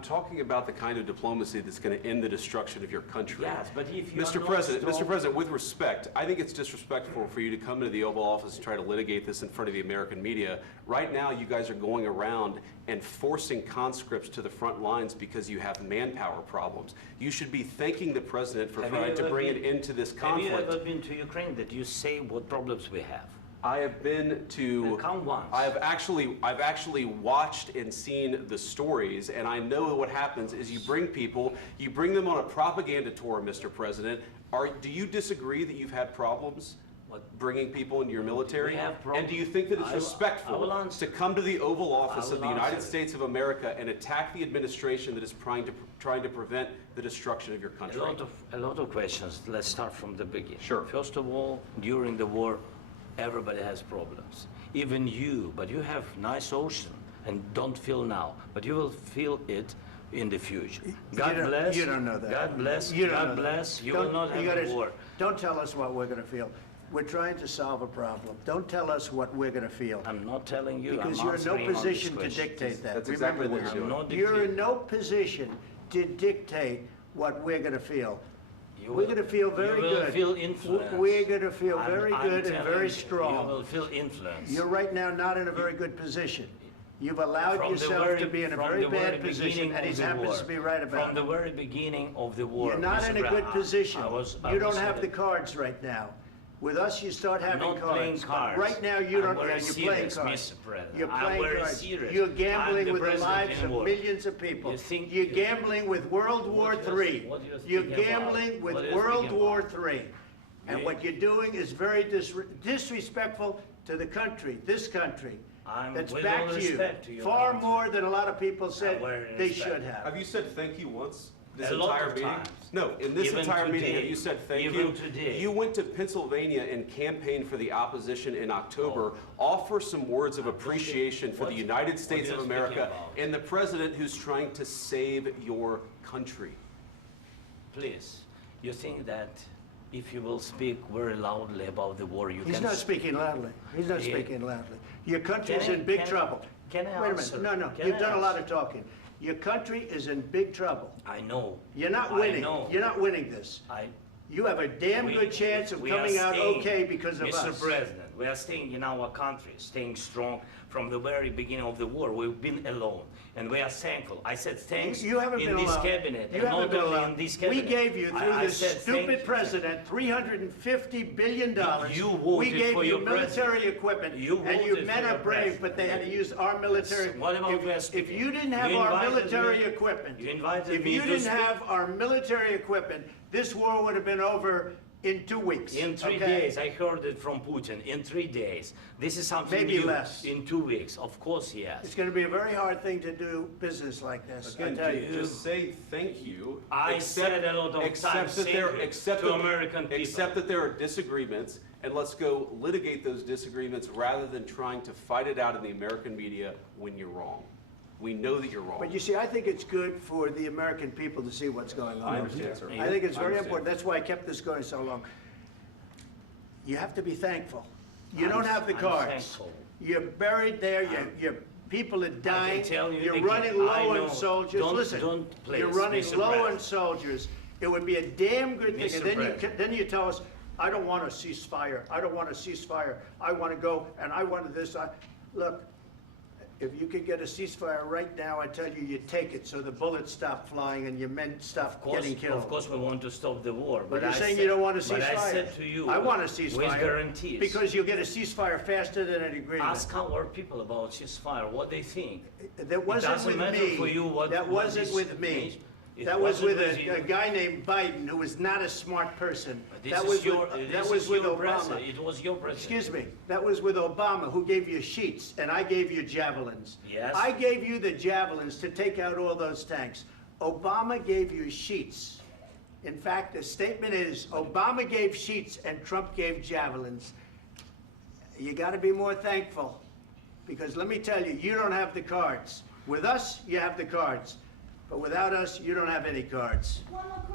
I'm talking about the kind of diplomacy that's going to end the destruction of your country. Yes, but if you Mr. President, with respect, I think it's disrespectful for you to come into the Oval Office and try to litigate this in front of the American media. Right now, you guys are going around and forcing conscripts to the front lines because you have manpower problems. You should be thanking the President for trying to bring an end to this conflict. Have you ever been to Ukraine that you say what problems we have? I have been to. Come once. I've actually watched and seen the stories, and I know what happens is you bring them on a propaganda tour, Mr. President. Do you disagree that you've had problems bringing people into your military? And do you think that it's respectful to come to the Oval Office of the United States of America and attack the administration that is trying to prevent the destruction of your country? A lot of questions. Let's start from the beginning. Sure. First of all, during the war, everybody has problems, even you, but you have nice ocean and don't feel now, but you will feel it in the future. God bless. You don't know that. God bless. You God bless. You will not have a war. Don't tell us what we're going to feel. We're trying to solve a problem. Don't tell us what we're going to feel. I'm not telling you. Because you're in no position to dictate that. That's exactly what you're doing. You're in no position to dictate what we're going to feel. We're going to feel very good. You will feel influence. We're going to feel very good and very strong. You will feel influence. You're right now not in a very good position. You've allowed yourself to be in a very bad position, and he happens to be right about it. From the very beginning of the war. You're not in a good position. You don't have the cards right now. With us, you start having cards. Playing cards. Right now, you don't. You're playing cards. You're playing cards. You're gambling with the lives of millions of people. You're gambling with World War III. You're gambling with World War III. And what you're doing is very disrespectful to the country, this country. That's back to you. Far more than a lot of people said they should have. Have you said thank you once? This entire meeting? No, in this entire meeting, have you said thank you? Even today. You went to Pennsylvania and campaigned for the opposition in October. Offer some words of appreciation for the United States of America and the President who's trying to save your country. Please, you think that if you will speak very loudly about the war, you can... He's not speaking loudly. He's not speaking loudly. Your country's in big trouble. Can I Wait a answer? minute. No, you've done a lot of talking. Your country is in big trouble. I know. You're not winning. You're not winning this. You have a damn good chance of coming out okay because of us. Mr. President, we are staying in our country, staying strong from the very beginning of the war. We've been alone, and we are thankful. I said thanks you haven't been in this alone. cabinet. You haven't been alone. In this cabinet. We gave you, through this stupid president, $350 billion. You voted we gave for you your military equipment, and your men are brave, but they had to use our military. What about if you didn't have our military equipment, if you didn't have our military equipment, this war would have been over in 2 weeks. In 3 days. I heard it from Putin. In 3 days. This is something maybe new. Less. In 2 weeks. Of course, yes. It's going to be a very hard thing to do business like this. Again, I tell you. just say thank you. I said a lot of times to American people. Except that there are disagreements, and let's go litigate those disagreements rather than trying to fight it out in the American media when you're wrong. We know that you're wrong. But you see, I think it's good for the American people to see what's going on. I understand, sir. I think it's very important. That's why I kept this going so long. You have to be thankful. You don't have the cards. Thankful. You're buried there. Your people are dying. You're running I low know. on soldiers. Listen, you're running low on soldiers. It would be a damn good thing. And then you tell us, I don't want a ceasefire. I don't want a ceasefire. I want to go and I want this. Look. If you could get a ceasefire right now, I tell you, you'd take it so the bullets stop flying and your men stop getting killed. Of course, we want to stop the war. But you're saying you don't want a ceasefire. But I said to you, I want a ceasefire. With guarantees. Because you'll get a ceasefire faster than an agreement. Ask our people about ceasefire, what they think. That wasn't with me. That wasn't with me. That was with a guy named Biden who was not a smart person. That was with Obama. It was your president. Excuse me. That was with Obama, who gave you sheets, and I gave you javelins. Yes. I gave you the javelins to take out all those tanks. Obama gave you sheets. In fact, the statement is Obama gave sheets and Trump gave javelins. You got to be more thankful, because let me tell you, you don't have the cards. With us, you have the cards. But without us, you don't have any cards.